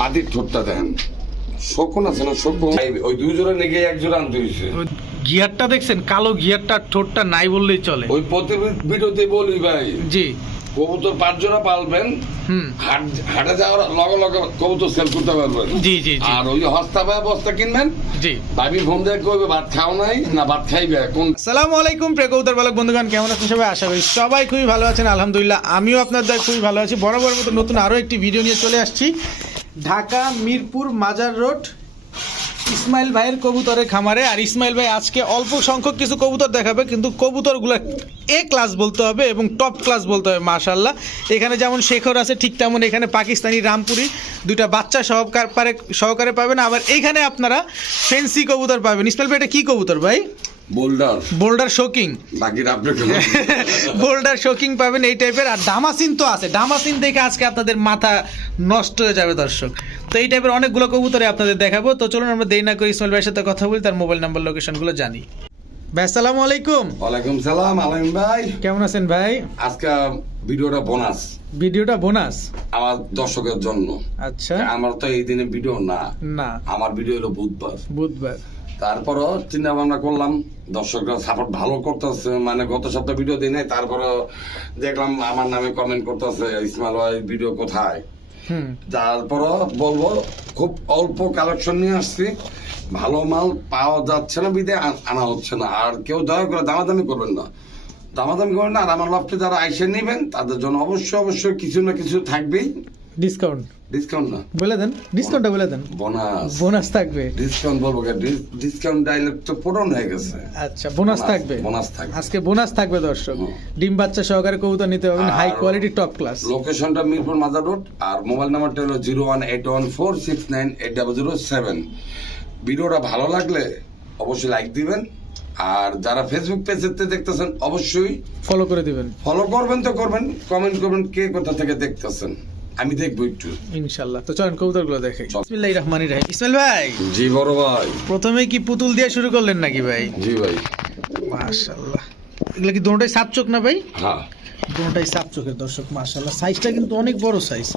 মাটির ঠোঁটটা দেন শকুন আছে না শকুন ওই দুই জোড়া লেগে এক জোড়া আনতে হয়েছে গিয়ারটা দেখছেন? কালো গিয়ারটা ঠোঁটটা নাই বললেই চলে। ওই প্রতি ভিডিওতে বলি ভাই। জি। কবুতর পাঁচ জোড়া পালবেন হাটে যাওয়ার লগে লগে কবুতর সেল করতে পারবেন। জি জি আর ওই হস্তা ভাই বস্তা কিনবেন। জি। ভাবি ফোন দিয়ে কইবে ভাত খাও নাই না ভাত খাইবে কোন সালামু আলাইকুম প্রিয় কৌতার বালক বন্ধুগণ কেমন আছেন সবাই? আশা করি সবাই খুবই ভালো আছেন আলহামদুলিল্লাহ। আমিও আপনাদের খুবই ভালো আছি। বরাবর মতো নতুন আরও একটি ভিডিও নিয়ে চলে আসছি। ঢাকা, মিরপুর, মাজার রোড। ইসমাইল ভাইয়ের কবুতরের খামারে। আর ইসমাইল ভাই আজকে অল্প সংখ্যক কিছু কবুতর দেখাবে, কিন্তু কবুতরগুলো এ ক্লাস বলতে হবে এবং টপ ক্লাস বলতে হবে মাশাল্লাহ এখানে যেমন শেখর আছে, ঠিক তেমন এখানে পাকিস্তানি রামপুরি। দুইটা বাচ্চা সহকারে সহকারে পাবেন। আবার এইখানে আপনারা ফেন্সি কবুতর পাবেন। ইসমাইল ভাই, এটা কি কবুতর ভাই? বোল্ডার। বোল্ডার শোকিং বাকিটা আপনি বোল্ডার শোকিং পাবেন এই টাইপের। আর ডামাসিন তো আছে। ডামাসিন দেখে আজকে আপনাদের মাথা নষ্ট হয়ে যাবে দর্শক। তো এই টাইপের অনেকগুলো কবুতরে আপনাদের দেখাবো। তো চলুন আমরা দেরি না করে ইসমাইল ভাইয়ের সাথে কথা বলি তার মোবাইল নাম্বার লোকেশনগুলো জানি। ভাই আসসালামু আলাইকুম। ওয়ালাইকুম সালাম আলাইম ভাই। কেমন আছেন ভাই? আজকে ভিডিওটা বোনাস। ভিডিওটা বোনাস? আমার দর্শকের জন্য। আচ্ছা। আমার তো এই দিনে ভিডিও না। না। আমার ভিডিও হলো বুধবার। বুধবার। তারপরও চিন্তা ভাবনা করলাম দর্শকরা সাপোর্ট ভালো করতেছে মানে গত সপ্তাহ ভিডিও দিই নাই তারপরে দেখলাম আমার নামে কমেন্ট করতেছে ইসমাইল ভাই ভিডিও কোথায়? তারপরও বলব খুব অল্প কালেকশন নিয়ে আসছি ভালো মাল পাওয়া যাচ্ছে না বিদে আনা হচ্ছে না আর কেউ দয়া করে দামাদামি করবেন না। দামাদামি করবেন না আর আমার লফটে যারা আইসে নেবেন তাদের জন্য অবশ্যই অবশ্যই কিছু না কিছু থাকবেই। ডিসকাউন্ট ডিসকাউন্ট না। বলে দেন ডিসকাউন্টটা বলে দেন। বোনাস বোনাস থাকবে। ডিসকাউন্ট বলব ডিসকাউন্ট ডাইলেক্ট তো পূরণ হয়ে গেছে। আচ্ছা বোনাস থাকবে। বোনাস থাকবে। আজকে বোনাস থাকবে দর্শক। ডিম বাচ্চা সহকারে কবুতর নিতে পারবেন হাই কোয়ালিটি টপ ক্লাস লোকেশনটা মিরপুর মাজার রোড। আর মোবাইল নাম্বারটা হলো zero one eight one four six nine eight double zero seven ভিডিওটা ভালো লাগলে অবশ্যই লাইক দিবেন। আর যারা ফেসবুক পেজেতে দেখতেছেন অবশ্যই ফলো করে দিবেন। ফলো করবেন তো করবেন। কমেন্ট করবেন কে কোথা থেকে দেখতেছেন। আমি দেখব একটু। ইনশাল্লাহ। তো চলেন কবুতরগুলো দেখে চল। বিসমিল্লাহির রহমানির রহিম। ইসমাইল ভাই! জি বড় ভাই। প্রথমে কি পুতুল দিয়ে শুরু করলেন নাকি ভাই? জি ভাই। মাশাআল্লাহ এগুলো কি দুটোটাই সাপ চোখ না ভাই? হ্যাঁ। দুটোটাই সাপ চোখের দর্শক মাশাআল্লাহ সাইজটা কিন্তু অনেক বড় সাইজ।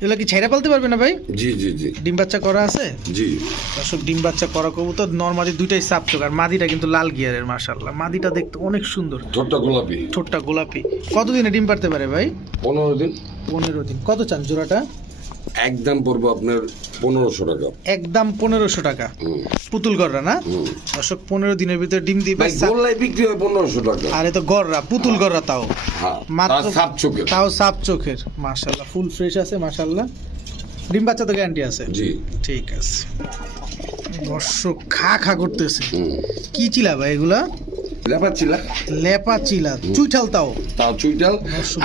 এগুলো কি ছেড়ে পালতে পারবে না ভাই? জি জি জি। ডিম বাচ্চা করা আছে? জি। দর্শক ডিম বাচ্চা করা কবুতর নর্মালি দুইটাই সাপ চোখ আর মাদিটা কিন্তু লাল গিয়ারের মাশাআল্লাহ। মাদিটা দেখতে অনেক সুন্দর। ঠোঁটটা গোলাপি। ঠোঁটটা গোলাপি। কতদিনে ডিম পারতে পারে ভাই? পনেরো দিন। পনেরো দিন। কত চান জোড়াটা? একদম পড়ব আপনার পনেরোশো টাকা। একদম পনেরোশো টাকা। পুতুল গড়রা না? দর্শক পনেরো দিনের ভিতরে ডিম গোল্লাই বিক্রি হয় পনেরোশো টাকা। আর তো গড়রা পুতুল গড়রা তাও। হ্যাঁ মাত্র- সাপ চোখের। তাও সাপ চোখের। মাশাল্লাহ ফুল ফ্রেশ আছে মাশাল্লাহ ডিম বাচ্চা তো গ্যারান্টি আছে? জি। ঠিক আছে। দর্শক খা খা করতেছে। কি চিলা ভাই এগুলা? লেপাচ্ছিলা লেপা চিলা চুইঠাল তাও। তাও চুইটাল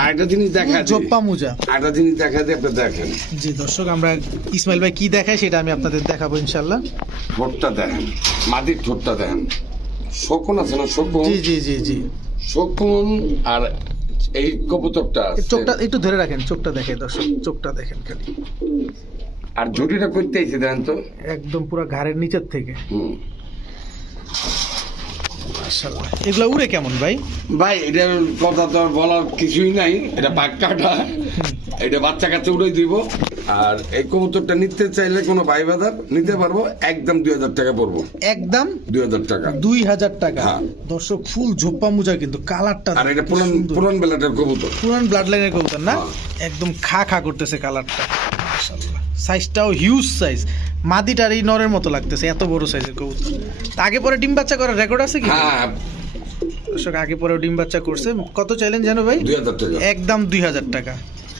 আরেকটা জিনিস দেখা জপ্পা মুজা। আরেকটা জিনিস দেখা দিয়ে আপনি দেখেন। জি দর্শক আমরা ইসমাইল ভাই কি দেখায় সেটা আমি আপনাদের দেখাবো ইনশাল্লাহ। ঠোঁটটা দেখেন মাটির ঠোঁটটা দেখেন। শকুন আছে না শকুন? জি জি জি জি। শকুন আর এই কবুতরটা চোখটা একটু ধরে রাখেন চোখটা দেখে দর্শক চোখটা দেখেন খালি। আর জুটিটা করতে আইছে দেখেন তো। একদম পুরো ঘাড়ের নিচের থেকে। হুম। মাশাল্লাহ এগুলো উড়ে কেমন ভাই? ভাই এটার কথা তো বলার কিছুই নাই। এটা পাক্কাটা। এটা বাচ্চা কাছে উড়ে দিব। আর এই কবুতরটা নিতে চাইলে কোনো ভাই বাজার নিতে পারব। একদম দুই হাজার টাকা পড়ব। একদম? দুই হাজার টাকা। দুই হাজার টাকা? হ্যাঁ। দর্শক ফুল ঝোপ্পা মুজা কিন্তু কালারটা আর এটা পুরান। পুরান বেলাটার কবুতর। পুরান ব্লাড লাইনের কবুতর না? হ্যাঁ। একদম খা খা করতেছে কালারটা। মাশাআল্লাহ। সাইজটাও হিউজ সাইজ মাদিটার এই নরের মতো লাগতেছে এত বড় সাইজের কবুতর। তা আগে পরে ডিম বাচ্চা করার রেকর্ড আছে কি? হ্যাঁ। দর্শক আগে পরে ডিম বাচ্চা করছে। কত চাইলেন জানো ভাই? একদম দুই হাজার টাকা।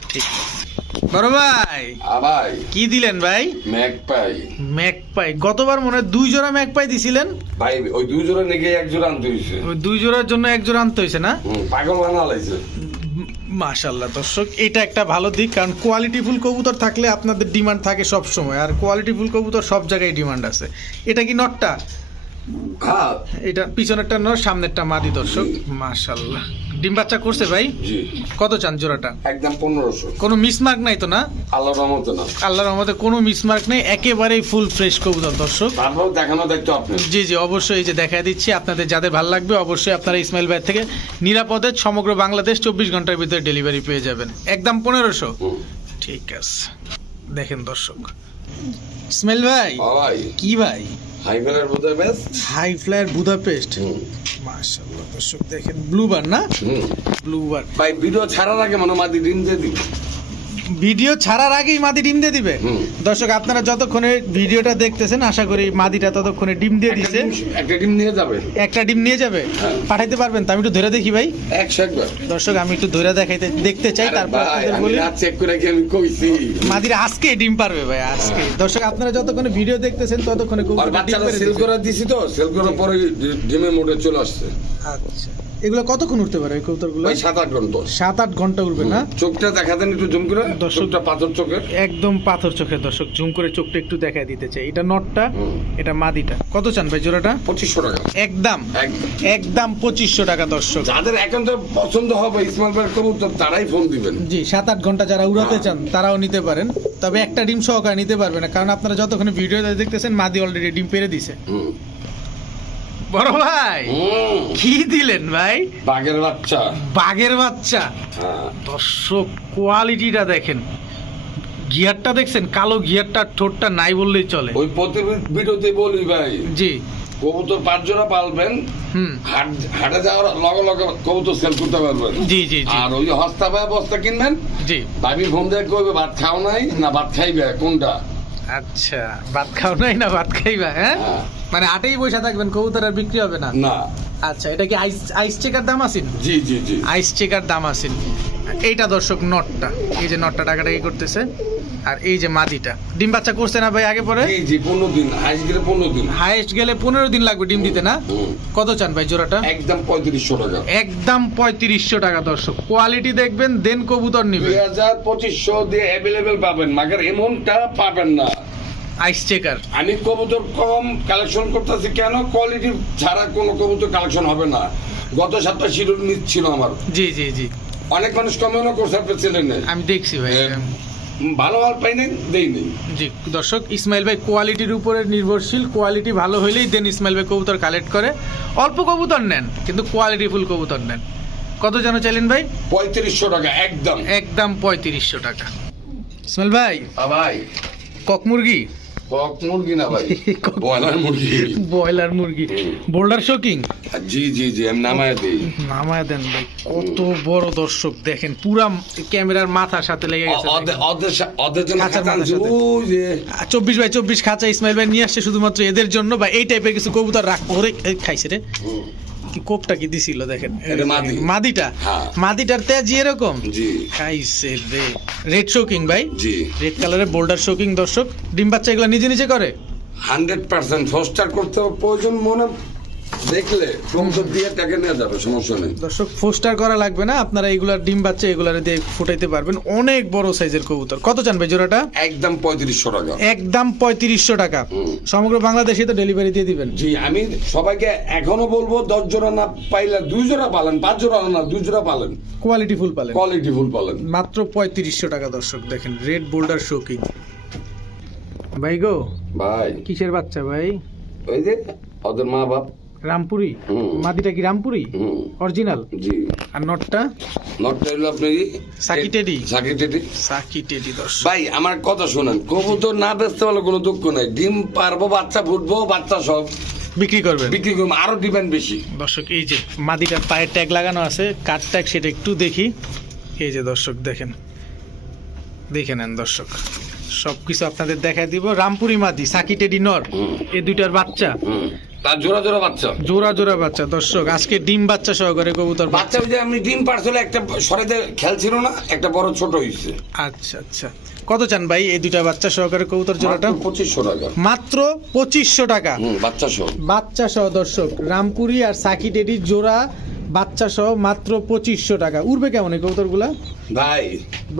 ঠিক। আছে। বড় ভাই আবাই কি দিলেন ভাই? Magpie. Magpie. গতবার মনে হয় দুই জোড়া ম্যাক পাই দিছিলেন? ভাই ওই দুই জোড়া লেগে এক জোড়া আনতে হয়েছে ওই দুই জোড়ার জন্য এক জোড়া আনতে হয়েছে না? পাগল বানা লাইছে মাশাল্লাহ দর্শক, এটা একটা ভালো দিক, কারণ কোয়ালিটি ফুল কবুতর থাকলে আপনাদের ডিমান্ড থাকে সব সময় আর কোয়ালিটিফুল কবুতর সব জায়গায় ডিমান্ড আছে। এটা কি নটটা এটা পিছনেরটা নট সামনেরটা মাদি দর্শক। মাশাল্লাহ ডিম বাচ্চা করছে ভাই? কত চান জোড়াটা? একদম পনেরোশো। কোনো মিসমার্ক নাই তো না? আল্লাহ রহমতে না। আল্লাহর আমাদের কোনো মিসমার্ক নেই একেবারেই ফুল ফ্রেশ কবুতর দর্শক। দেখানো দায়িত্ব আপনার। জি জি অবশ্যই এই যে দেখা দিচ্ছি আপনাদের যাদের ভালো লাগবে অবশ্যই আপনারা ইসমাইল ভাই থেকে নিরাপদে সমগ্র বাংলাদেশ চব্বিশ ঘণ্টার ভিতরে ডেলিভারি পেয়ে যাবেন। একদম পনেরোশো। ঠিক আছে। দেখেন দর্শক। স্মেল ভাই ভাই। কি ভাই? High flyer Budapest high flyer Budapest মাশাআল্লাহ দর্শক দেখেন ব্লুবার না? হুম। ব্লুবার ভাই ভিডিও ছাড়ার আগে মনে মাদি ডিম দিয়ে দিবে ভিডিও ছাড়ার আগেই মাদি ডিম দিয়ে দিবে। দর্শক আপনারা যতক্ষণে ভিডিওটা দেখতেছেন আশা করি মাদিটা ততক্ষণে ডিম দিয়ে দিছে। একটা ডিম নিয়ে যাবে। একটা ডিম নিয়ে যাবে। হ্যাঁ। পাঠাইতে পারবেন তো? আমি একটু ধরে দেখি ভাই। দর্শক আমি একটু ধরে দেখাইতে দেখতে চাই তারপর বলি। চেক করে কি আমি কইছি? মাদিরা আজকে ডিম পারবে ভাই আজকে। দর্শক আপনারা যতক্ষণে ভিডিও দেখতেছেন ততক্ষণে আর ডিম সেল। করে দিছি তো সেল করার পরে ডি- ডিমের মোডে চলে আসছে। আচ্ছা। এগুলো কতক্ষণ উঠতে পারে এই কবুতরগুলো? সাত আট ঘণ্টা সাত আট ঘণ্টা উঠবে না? চোখটা দেখা দেন একটু জুম করে। দর্শক- চোখটা পাথর চোখের। একদম পাথর চোখের দর্শক। জুম করে চোখটা একটু দেখায় দিতে চাই। এটা নটটা এটা মাদিটা। কত চান ভাই জোড়াটা? পঁচিশশো টাকা। একদম। একদম। একদম পঁচিশশো টাকা দর্শক। যাদের এখন তো পছন্দ হবে ইসমাইল ভাই কবুতর তারাই ফোন দিবেন। জি সাত আট ঘণ্টা যারা উড়াতে হ্যাঁ। চান তারাও নিতে পারেন। তবে একটা ডিম সহকারে নিতে পারবে না কারণ আপনারা যতক্ষণ ভিডিও দেখতেছেন মাদি অলরেডি ডিম পেরে দিছে। বড় ভাই কি দিলেন ভাই? বাঘের বাচ্চা। বাঘের বাচ্চা। হ্যাঁ। দর্শক কোয়ালিটিটা দেখেন। গিয়ারটা দেখছেন? কালো গিয়ারটা ঠোঁটটা নাই বললেই চলে। ওই প্রতি ভিডিওতে বলি ভাই জি। কবুতর পাঁচ জোড়া পালবেন হুম। হাটে যাওয়ার লগে লগে কবুতর সেল করতে পারবেন। জি জি আর ওই হস্তা ভাই বস্তা কিনবেন? জি। ভাবি ফোন দিয়ে কইবে ভাত খাও নাই? না ভাত খাইবে কোনটা? আচ্ছা ভাত খাও নাই না ভাত খাইবা হ্যাঁ। মানে আটেই বসে থাকবেন কবুতর আর বিক্রি হবে না? না। আচ্ছা এটা কি আইস আইস চেকার দাম আছেন জি জি জি। আইস চেকার দাম আছেন এইটা দর্শক নটটা। এই যে নটটা টাকাটা কি করতেছে। আর এই যে মাদিটা ডিম বাচ্চা করছে না ভাই আগে পরে? জি জি পনেরো দিন হাইস গেলে পনেরো দিন। হাইয়েস্ট গেলে পনেরো দিন লাগবে ডিম দিতে না? কত চান ভাই জোড়াটা? একদম পঁয়ত্রিশশো টাকা। একদম পঁয়ত্রিশশো টাকা দর্শক। কোয়ালিটি দেখবেন দেন কবুতর নিবে দুই হাজার পঁচিশশো দিয়ে অ্যাভেলেবেল পাবেন মাগের এমনটা পাবেন না। আইস চেকার আমি কবুতর কম কালেকশন করতেছি কেন? কোয়ালিটি ছাড়া কোনো কবুতর কালেকশন হবে না। গত সপ্তাহে শিডিউল মিস ছিল আমার। জি জি জি। অনেক মানুষ কমেন্টও করছে আপনার ছেলে নেই আমি দেখছি ভাই। ভালো মাল পাই নাই দেই নেই। জি দর্শক ইসমাইল ভাই কোয়ালিটির উপরে নির্ভরশীল কোয়ালিটি ভালো হইলেই দেন ইসমাইল ভাই কবুতর কালেক্ট করে। অল্প কবুতর নেন কিন্তু কোয়ালিটি ফুল কবুতর নেন। কত যেন চাইলেন ভাই? পঁয়ত্রিশশো টাকা একদম। একদম পঁয়ত্রিশশো টাকা। ইসমাইল ভাই আ ভাই। কক মুরগি? কক মুরগি না ভাই? ব্রয়লার মুরগি। ব্রয়লার মুরগি। বোল্ডার শোকিং জি জি জি আমি নামায় দিই। নামায় দেন ভাই কত বড় দর্শক দেখেন পুরা ক্যামেরার মাথার সাথে লেগে গেছে ওদের জন্য চব্বিশ বাই চব্বিশ খাঁচা ইসমাইল ভাই নিয়ে আসছে শুধুমাত্র এদের জন্য বা এই টাইপের কিছু কবুতর রাখ ওরে খাইছে রে। কি কোপটা কি দিছিল দেখেন? মাদি। মাদিটা? হ্যাঁ। মাদিটার তেজ এরকম? জি। খাইছে রে। রেড শোকিং ভাই? জি। রেড কালারের বোল্ডার শোকিং দর্শক। ডিম বাচ্চা এগুলো নিজে নিজে করে? হান্ড্রেড পার্সেন্ট ফোস্টার করতে প্রয়োজন মনে দেখলে কমজোর দিয়ে টাকা নিয়ে যাবে সমস্যা নেই। দর্শক ফোস্টার করা লাগবে না আপনারা এগুলার ডিম বাচ্চা এগুলার দিয়ে ফুটাইতে পারবেন। অনেক বড় সাইজের কবুতর। কত চান জোড়াটা? একদম পঁয়ত্রিশশো টাকা। একদম পঁয়ত্রিশশো টাকা। সমগ্র বাংলাদেশে তো ডেলিভারি দিয়ে দিবেন। জি আমি সবাইকে এখনও বলব দশ জোড়া না পাইলে দুই জোড়া পালেন পাঁচ জোড়া না দুই জোড়া পালেন। কোয়ালিটি ফুল পালেন। কোয়ালিটি ফুল পালেন। মাত্র পঁয়ত্রিশশো টাকা দর্শক দেখেন রেড বোল্ডার শোকিং ভাই গো ভাই। কিসের বাচ্চা ভাই? ওই যে ওদের মা বাপ রামপুরি। মাদিটা কি রামপুরি? অরিজিনাল জি। আর নটটা? নটটা হলো আপনি সাকি টেডি। সাকি টেডি। সাকি টেডি দর্শক। ভাই আমার কথা শুনেন কবুতর না বেচতে পারলে কোনো দুঃখ নাই। ডিম পারব বাচ্চা ফুটবো বাচ্চা সব বিক্রি করবেন? বিক্রি করব আরও ডিমান্ড বেশি। দর্শক এই যে মাদিটার পায়ের ট্যাগ লাগানো আছে কাঠ ট্যাগ সেটা একটু দেখি। এই যে দর্শক দেখেন। দেখে নেন দর্শক। সব কিছু আপনাদের দেখাই দিব। রামপুরি মাদি সাকি টেডি নর। এই দুইটার বাচ্চা। তার জোড়া জোড়া বাচ্চা। জোড়া জোড়া বাচ্চা দর্শক আজকে ডিম বাচ্চা সহকারে কবুতর বাচ্চা বাচ্চা যে আমি ডিম পারছিল একটা সরেতে খেলছিল না একটা বড় ছোট হয়েছে আচ্ছা আচ্ছা। কত চান ভাই এই দুইটা বাচ্চা সহকারে কবুতর জোড়াটা? পঁচিশশো টাকা। মাত্র পঁচিশশো টাকা। বাচ্চা সব বাচ্চা সহ দর্শক রামপুরি আর সাকি টেডির জোড়া বাচ্চা সহ মাত্র পঁচিশশো টাকা। উড়বে কেমন এই কবুতরগুলা? ভাই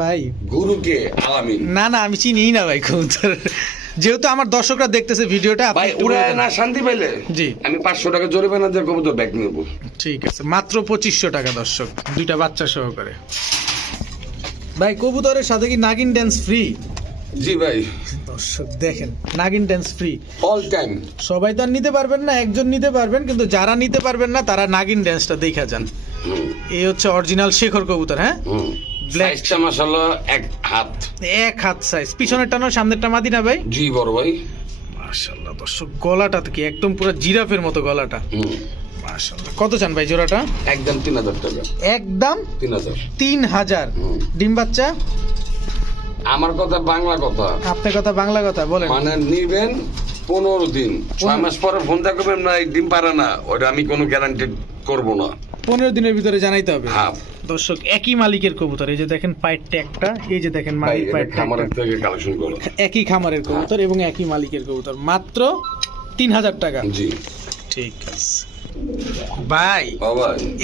ভাই। গুরুকে আলামিন। না না আমি চিনি না ভাই কবুতর। যেহেতু আমার দর্শকরা দেখতেছে ভিডিওটা ভাই উড়ায় না শান্তি পাইলে জি। আমি পাঁচশো টাকা জরিমানা দিয়ে কবুতর ব্যাগ নেব। ঠিক আছে মাত্র পঁচিশশো টাকা দর্শক দুইটা বাচ্চা সহকারে। ভাই কবুতরের সাথে কি নাগিন ড্যান্স ফ্রি জি ভাই। দর্শক দেখেন Nagin dance free all time সবাই তো আর নিতে পারবেন না একজন নিতে পারবেন কিন্তু যারা নিতে পারবেন না তারা নাগিন ড্যান্সটা দেখা যান। এই হচ্ছে অরিজিনাল শেখর কবুতর হ্যাঁ? সাইজটা এক হাত। এক হাত সাইজ সামনেরটা মাদিনা ভাই? জি বড় ভাই। দর্শক গলাটা কি একদম পুরো জিরাফের মতো গলাটা। কত চান ভাই জোড়াটা? একদম তিন হাজার টাকা। একদম। ডিম বাচ্চা? আমার কথা বাংলা কথা। আপনার কথা বাংলা কথা বলেন। মানে নিবেন পনেরো দিন। ছয় মাস পরে ফোন করবেন না ডিম পারে না। ওটা আমি কোনো গ্যারান্টি করব না। পনেরো দিনের ভিতরে জানাইতে হবে। হ্যাঁ। দর্শক একই মালিকের কবুতর। এই যে দেখেন পায়ের ট্যাগটা এই যে দেখেন মালিক পায়ের একই খামারের কবুতর এবং একই মালিকের কবুতর। মাত্র তিন হাজার টাকা। জি। ঠিক আছে। ভাই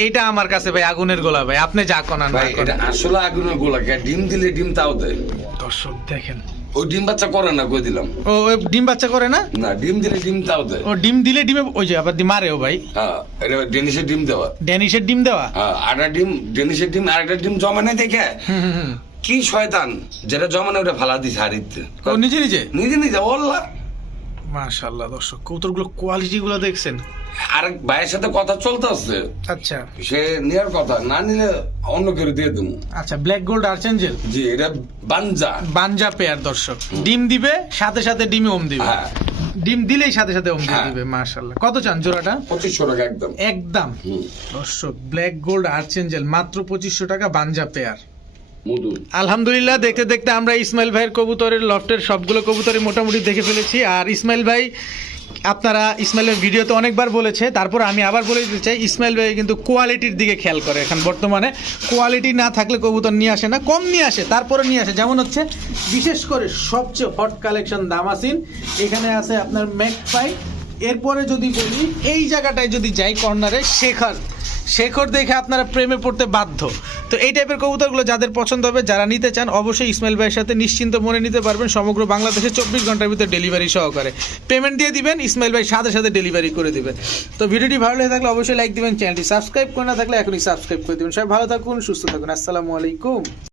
এইটা আমার কাছে ভাই আগুনের গোলা ভাই। আপনি যা কনান ভাই এটা আসলে আগুনের গোলা। কে ডিম দিলে ডিম তাও দেয়। দর্শক দেখেন। ওই ডিম বাচ্চা করে না কই দিলাম। ও ডিম বাচ্চা করে না? না ডিম দিলে ডিম তাও দেয় ও ডিম দিলে ডিমে ওই যে আবার মারে ও ভাই। হ্যাঁ এটা ডেনিশের ডিম দেওয়া। ডেনিশের ডিম দেওয়া? হ্যাঁ আরেকটা ডিম ডেনিশের ডিম আরেকটা ডিম জমা নেই দেখে। কি শয়তান যেটা জমা নেই ওটা ফালা দিছে হারিতে ও নিজে নিজে? নিজে নিজে বললা মাশাআল্লাহ দর্শক কবুতরগুলো কোয়ালিটি গুলো দেখছেন? আরেক ভাইয়ের সাথে কথা চলতে আসছে আচ্ছা। সে নেওয়ার কথা না নিলে অন্য কেউ দিয়ে দেবো। আচ্ছা ব্ল্যাক গোল্ড আর্চেঞ্জেল জি এটা বানজা বানজা পেয়ার দর্শক। ডিম দিবে সাথে সাথে ডিমে ওম দিবে। হ্যাঁ। ডিম দিলেই সাথে সাথে ওম দিয়ে হ্যাঁ। দিবে মাশাআল্লাহ। কত চান জোড়াটা? পঁচিশশো টাকা একদম। একদম। দর্শক ব্ল্যাক গোল্ড আর্চেঞ্জেল মাত্র পঁচিশশো টাকা বানজা পেয়ার আলহামদুলিল্লাহ, দেখতে দেখতে আমরা ইসমাইল ভাইয়ের কবুতরের লফটের সবগুলো কবুতরই মোটামুটি দেখে ফেলেছি। আর ইসমাইল ভাই, আপনারা ইসমাইলের ভিডিওতে অনেকবার বলেছে, তারপর আমি আবার বলে দিতে চাই, ইসমাইল ভাই কিন্তু কোয়ালিটির দিকে খেয়াল করে এখন বর্তমানে। কোয়ালিটি না থাকলে কবুতর নিয়ে আসে না, কম নিয়ে আসে তারপরে নিয়ে আসে। যেমন হচ্ছে, বিশেষ করে সবচেয়ে হট কালেকশন দামাসিন, এখানে আছে আপনার ম্যাক ম্যাকপাই। এরপরে যদি বলি, এই জায়গাটায় যদি যাই কর্নারে শেখর। শেখর দেখে আপনারা প্রেমে পড়তে বাধ্য। তো এই টাইপের কবুতরগুলো যাদের পছন্দ হবে, যারা নিতে চান, অবশ্যই ইসমাইল ভাইয়ের সাথে নিশ্চিন্ত মনে নিতে পারবেন। সমগ্র বাংলাদেশে চব্বিশ ঘণ্টার ভিতরে ডেলিভারি সহকারে। পেমেন্ট দিয়ে দিবেন, ইসমাইল ভাই সাথে সাথে ডেলিভারি করে দিবেন। তো ভিডিওটি ভালো লেগে থাকলে অবশ্যই লাইক দিবেন চ্যানেলটি সাবস্ক্রাইব করে না থাকলে এখনই সাবস্ক্রাইব করে দিবেন। সবাই ভালো থাকুন, সুস্থ থাকুন। আসসালামু আলাইকুম।